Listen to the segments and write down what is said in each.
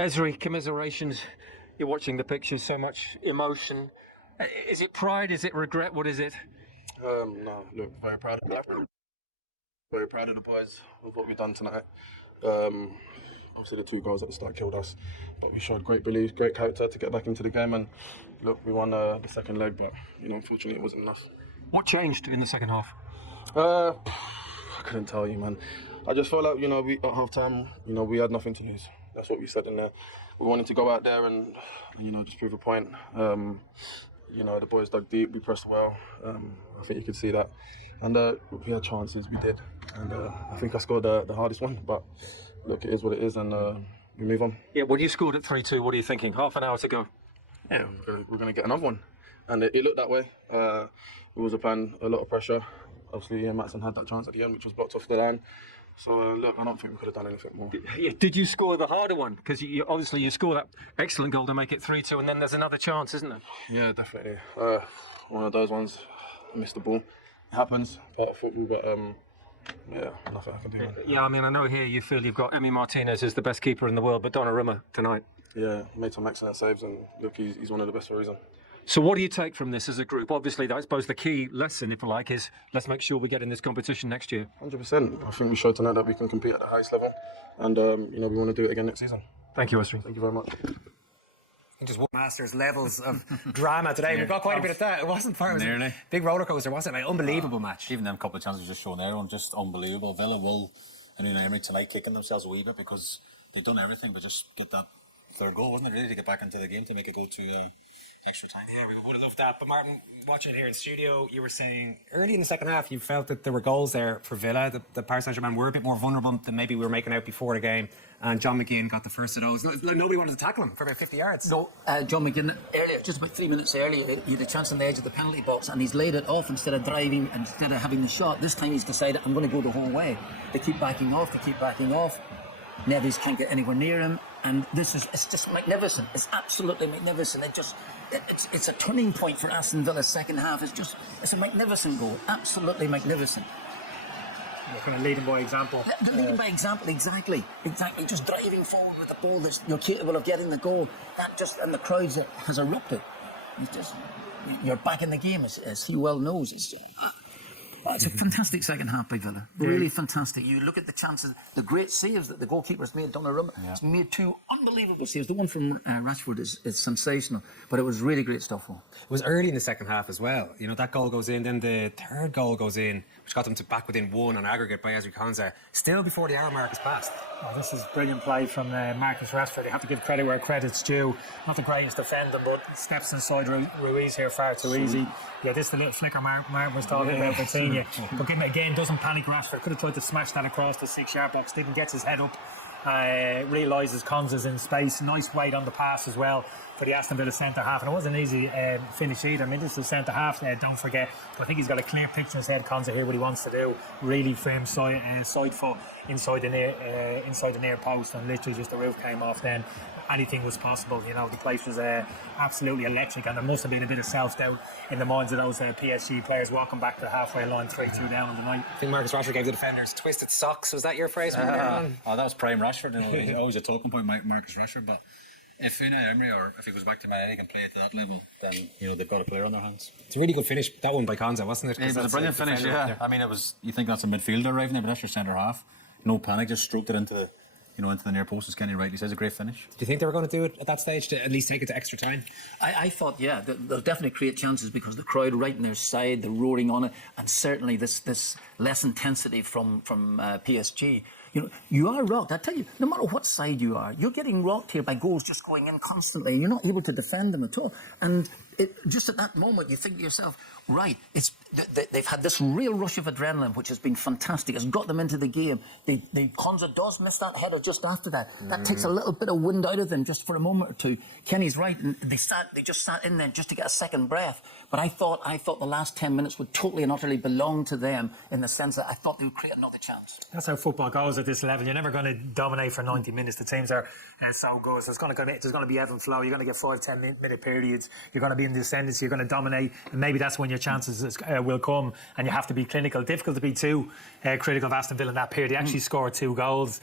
Esri, commiserations. You're watching the pictures, so much emotion. Is it pride? Is it regret? What is it? No, look, very proud of the boys with what we've done tonight. Obviously the 2 goals at the start killed us, but we showed great belief, great character to get back into the game, and look, we won the second leg, but unfortunately it wasn't enough. What changed in the second half? I couldn't tell you, man. I just felt like we at half time, we had nothing to lose. That's what we said in there. We wanted to go out there and just prove a point. The boys dug deep, we pressed well. I think you could see that. And we had chances, we did. And I think I scored the hardest one, but look, it is what it is, and we move on. Yeah, when you scored at 3-2, what are you thinking? Half an hour to go. Yeah, we're going to get another one. And it looked that way. It was a plan, a lot of pressure. Obviously, Matson had that chance at the end, which was blocked off the line. So, look, I don't think we could have done anything more. Did you score the harder one? Because obviously you score that excellent goal to make it 3-2, and then there's another chance, isn't there? Yeah, definitely. One of those ones, I missed the ball. It happens, part of football, but yeah, nothing I can do. Yeah, I mean, I know here you feel you've got Emi Martinez as the best keeper in the world, but Donnarumma tonight. Yeah, made some excellent saves, and look, he's one of the best for a reason. So what do you take from this as a group? Obviously, I suppose the key lesson, if you like, is let's make sure we get in this competition next year. 100%. I think we showed tonight that we can compete at the highest level, and we want to do it again next season. Thank you, Esri. Thank you very much. Just masters levels of drama today. We got quite a bit of that. It wasn't far. It was a big roller coaster, wasn't it? Like, unbelievable match. Even them couple of chances just shown there on just unbelievable. Villa will, Emery tonight kicking themselves a wee bit because they've done everything but just get that third goal, wasn't it? Really to get back into the game to make it go to extra time. Yeah, we would have loved that. But Martin, watching here in the studio, you were saying early in the second half you felt that there were goals there for Villa. The Paris Saint-Germain were a bit more vulnerable than maybe we were making out before the game. And John McGinn got the first of those. Nobody wanted to tackle him for about 50 yards. No, John McGinn earlier, just about 3 minutes earlier, he had a chance on the edge of the penalty box and he's laid it off instead of driving, instead of having the shot. This time he's decided, I'm going to go the whole way. They keep backing off. Neves can't get anywhere near him, and it's just magnificent. It's absolutely magnificent. It's a turning point for Aston Villa's second half. It's a magnificent goal, absolutely magnificent. You're kind of leading by example. Leading by example, exactly. Just driving forward with the ball, you're capable of getting the goal. And the crowd has erupted. You're back in the game, as he well knows. It's a fantastic second half by Villa. Really fantastic. You look at the chances, the great saves that the goalkeeper's made, Donnarumma. Yeah. He's made 2 unbelievable saves. The one from Rashford is sensational, but it was really great stuff. It was early in the second half as well. That goal goes in, then the third goal goes in, which got them to back within 1 on aggregate by Ezri Konsa, still before the hour mark is passed. Oh, this is brilliant play from Marcus Rashford. You have to give credit where credit's due. Not the greatest defender, but steps inside Ruiz here far too easy. Yeah, this is the little flicker Martin was talking about Coutinho. But again, doesn't panic Rashford. Could have tried to smash that across the 6-yard box. Didn't, get his head up. Realises Konsa's in space. Nice weight on the pass as well for the Aston Villa centre half. And it wasn't an easy finish either. I mean, this is the centre half, don't forget. But I think he's got a clear picture in his head, Konsa, here, what he wants to do. Really firm side foot inside the near post, and literally just the roof came off then. Anything was possible. The place was absolutely electric, and there must have been a bit of self-doubt in the minds of those PSG players walking back to the halfway line, 3-2 down on the night. I think Marcus Rashford gave the defenders twisted socks. Was that your phrase? That was prime Rashford. He's always a talking point, Marcus Rashford. But if Emery or if he goes back to Man, he can play at that level, then they've got a player on their hands. It's a really good finish, that one by Konsa, wasn't it? It was a brilliant finish, yeah. I mean, you think that's a midfielder arriving there, but that's your centre half. No panic, just stroked it into the into the near post, as Kenny rightly says. A great finish. Do you think they were going to do it at that stage to at least take it to extra time? I thought, yeah, they'll definitely create chances because the crowd right on their side, they're roaring on it, and certainly this less intensity from PSG. You are rocked. I tell you, no matter what side you are, you're getting rocked here by goals just going in constantly. You're not able to defend them at all. And just at that moment, you think to yourself, right, they've had this real rush of adrenaline, which has been fantastic. It's got them into the game. Konsa does miss that header just after that. That takes a little bit of wind out of them just for a moment or two. Kenny's right, and they just sat in there just to get a second breath. But I thought the last 10 minutes would totally and utterly belong to them in the sense that I thought they would create another chance. That's how football goes at this level. You're never going to dominate for 90 minutes. The teams are so good. So there's going to be ebb and flow. You're going to get 5-10 minute periods. You're going to be in the ascendancy. You're going to dominate, and maybe that's when your chances will come. And you have to be clinical. Difficult to be too critical of Aston Villa in that period. They actually scored 2 goals.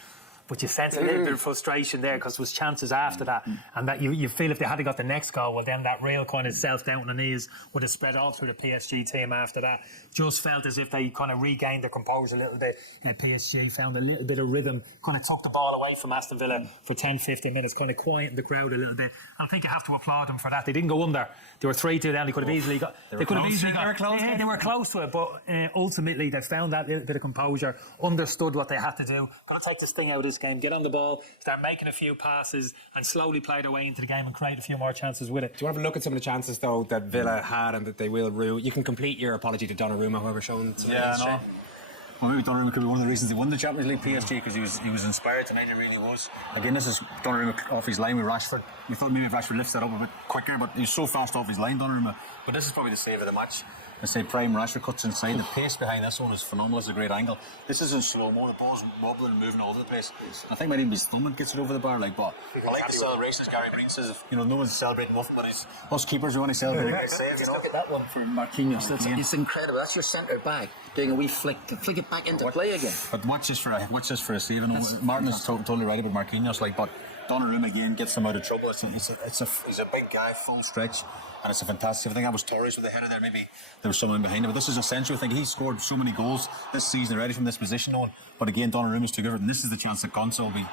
but you sense a little bit of frustration there because there was chances after that, and that you feel if they had got the next goal, well then that real kind of self-doubt on the knees would have spread all through the PSG team after that. Just felt as if they kind of regained their composure a little bit. PSG found a little bit of rhythm, kind of took the ball away from Aston Villa for 10-15 minutes, kind of quietened the crowd a little bit. I think you have to applaud them for that. They didn't go under. They were 3-2 down. They could have easily got. They were close to it, but ultimately they found that little bit of composure, understood what they had to do. Got to take this thing out of this game, get on the ball, start making a few passes, and slowly play their way into the game and create a few more chances with it. Do you want to have a look at some of the chances though that Villa had and that they will rue? You can complete your apology to Donnarumma, whoever shown. Well, maybe Donnarumma could be one of the reasons they won the Champions League, PSG, because he was inspired tonight. He really was. Again, this is Donnarumma off his line with Rashford. We thought maybe if Rashford lifts that up a bit quicker, but he's so fast off his line, Donnarumma. But this is probably the save of the match. I say prime Rashford cuts inside. The pace behind this one is phenomenal. It's a great angle. This is in slow-mo. The ball's wobbling and moving all over the place. I think maybe his stomach gets it over the bar. But I like the celebrations. Gary Green says, no one's celebrating nothing, but us keepers who want to celebrate a great save. Just look at that one for Marquinhos. It's incredible. That's your centre back doing a wee flick it back into play again. But watch this for a save. Martin is totally right about Marquinhos. But Donnarumma again gets them out of trouble. He's a big guy, full stretch, and it's a fantastic. I think that was Torres with the header there. Maybe there was someone behind him, but this is essential. I think he scored so many goals this season already from this position on. But again, Donnarumma's took over, and this is the chance that Gonzo will be.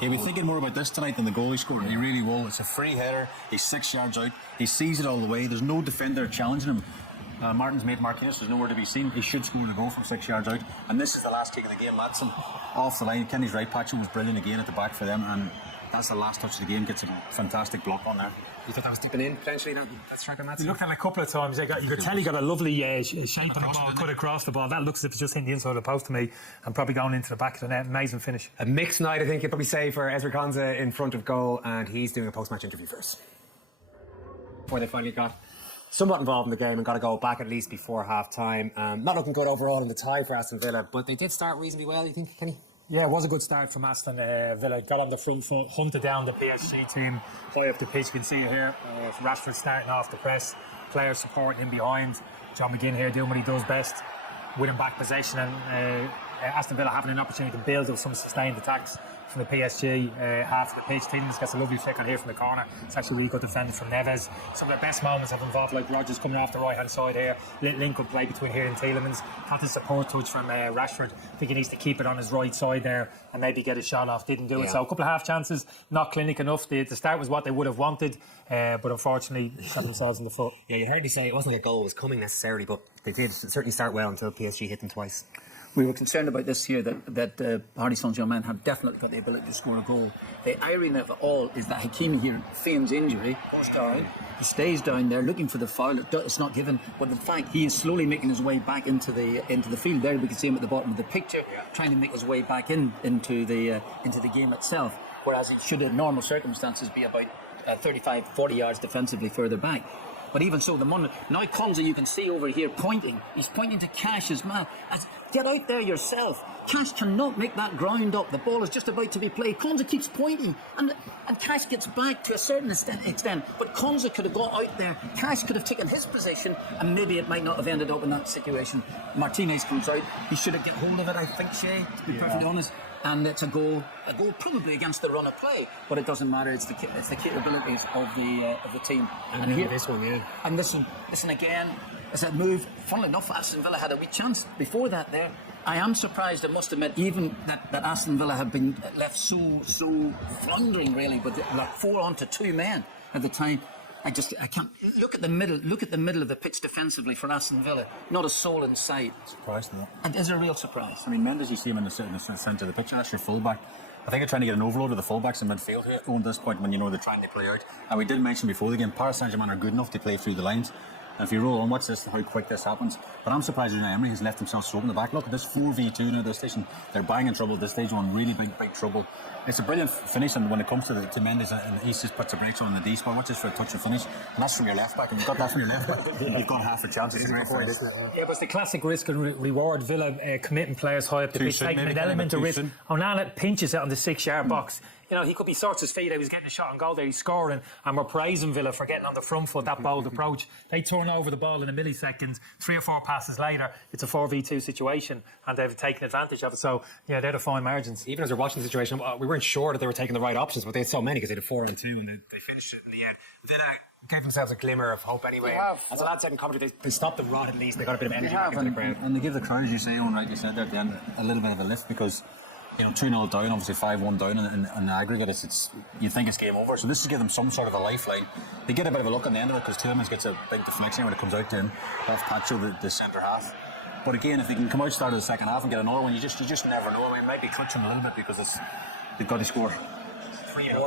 He'll be thinking more about this tonight than the goal he scored. He really will. It's a free header. He's 6 yards out. He sees it all the way. There's no defender challenging him. Martin's mate Marquinhos is nowhere to be seen. He should score the goal from 6 yards out. And this is the last kick of the game. Madsen off the line. Kenny's right patching was brilliant again at the back for them, and that's the last touch of the game. Gets a fantastic block on there. You thought that was deeping in potentially? That's striker Madsen. You looked at it a couple of times. You could tell he got a lovely shape on the ball, cut across the ball. That looks as if it's just hitting the inside of the post to me, and probably going into the back of the net. Amazing finish. A mixed night, I think you'd probably say, for Ezra Konsa in front of goal, and he's doing a post-match interview first. Before they finally got somewhat involved in the game and got a goal back at least before half-time. Not looking good overall in the tie for Aston Villa, but they did start reasonably well, you think, Kenny? Yeah, it was a good start from Aston Villa. Got on the front foot, hunted down the PSG team high up the pitch. You can see it here. Rashford starting off the press, players supporting him behind. John McGinn here doing what he does best, winning back possession, and Aston Villa having an opportunity to build up some sustained attacks from the PSG half of the pitch. Tielemans gets a lovely flick on here from the corner. It's actually really good defended from Neves. Some of the best moments have involved like Rodgers coming off the right hand side here. Link up play between here and Tielemans. Had the support touch from Rashford. I think he needs to keep it on his right side there and maybe get a shot off. Didn't do it. So a couple of half chances, not clinic enough. The start was what they would have wanted, but unfortunately shot themselves in the foot. Yeah, you heard me say it wasn't like a goal was coming necessarily, but they did certainly start well until PSG hit them twice. We were concerned about this here that Paris Saint-Germain have definitely got the ability to score a goal. The irony of it all is that Hakimi here feigns injury, goes down, he stays down there looking for the foul. It's not given, but in fact he is slowly making his way back into the field. There we can see him at the bottom of the picture, trying to make his way back into the game itself. Whereas he should, in normal circumstances, be about 35-40 yards defensively further back. But even so, now Konsa, you can see over here pointing. He's pointing to Cash's man. Get out there yourself. Cash cannot make that ground up. The ball is just about to be played. Konsa keeps pointing, and Cash gets back to a certain extent. But Konsa could have got out there. Cash could have taken his position, and maybe it might not have ended up in that situation. Martinez comes out. He should have got hold of it, I think, Shay, to be perfectly honest. And it's a goal probably against the run of play, but it doesn't matter. It's the capabilities of the team. And here, this one, yeah. And listen again. As it moved, funnily enough, Aston Villa had a wee chance before that there. I am surprised, I must admit, even that Aston Villa have been left so floundering really, but like 4 on to 2 men at the time. I can't look at the middle of the pitch defensively for Aston Villa. Not a soul in sight. Surprised though. And is a real surprise. I mean, Mendes, you see him in the centre of the pitch, actually fullback. I think they're trying to get an overload of the fullbacks in midfield here at this point when they're trying to play out. And we did mention before the game, Paris Saint-Germain are good enough to play through the lines. And if you roll on, watch this, how quick this happens. But I'm surprised Unai Emery has left himself so open the back. Look at this 4v2 now at this station. They're banging in trouble at this stage, on really big trouble. It's a brilliant finish, and when it comes to Mendes, and he just puts the brakes on the D spot. Watch this for a touch and finish, and that's from your left back. And you've got that from your left back, you've got half a chance. It's a great finish. Yeah, but it's the classic risk and reward. Villa committing players high up the pitch, taking an element of risk. Onana pinches it on the 6-yard box. you know, he could be sorts his feet. He was getting a shot on goal there, he's scoring, and we're praising Villa for getting on the front foot, that bold approach. They turn over the ball in a millisecond. 3 or 4 passes later, it's a 4v2 situation, and they've taken advantage of it. So, yeah, they're the fine margins. Even as we're watching the situation, we weren't sure that they were taking the right options, but they had so many because they had a 4 and 2 and they finished it in the end. Villa gave themselves a glimmer of hope anyway. As a lad said in commentary, they stopped the rot at least. They got a bit of energy back into the crowd. And they give the crowd, as you say, Owen, right, you said there at the end, a little bit of a lift because, you know, 2-0 down, obviously 5-1 down in the aggregate, it's you think it's game over. So this is give them some sort of a lifeline. They get a bit of a look on the end of it because Tielemans gets a big deflection when it comes out to him off Pacho, the centre half. But again, if they can come out start of the second half and get another one, you just never know. I mean, it might be clutching a little bit because they've got to score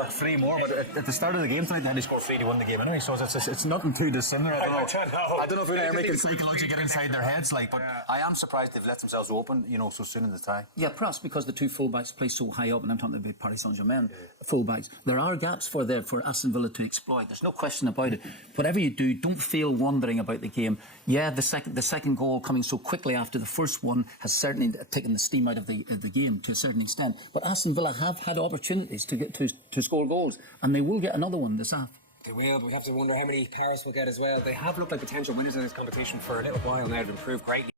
3 more. But at the start of the game tonight, they had to score 3 to win the game anyway. So it's nothing too dissimilar. I don't know if they're making psychology get inside their heads, like. But I am surprised they've let themselves open, you know, so soon in the tie. Yeah, perhaps because the two fullbacks play so high up, and I'm talking about Paris Saint-Germain fullbacks. There are gaps for Aston Villa to exploit. There's no question about it. Whatever you do, don't feel wondering about the game. Yeah, the second goal coming so quickly after the first one has certainly taken the steam out of the game to a certain extent. But Aston Villa have had opportunities to get to score goals, and they will get another one this half. They will, but we have to wonder how many Paris will get as well. They have looked like potential winners in this competition for a little while now. They've improved greatly.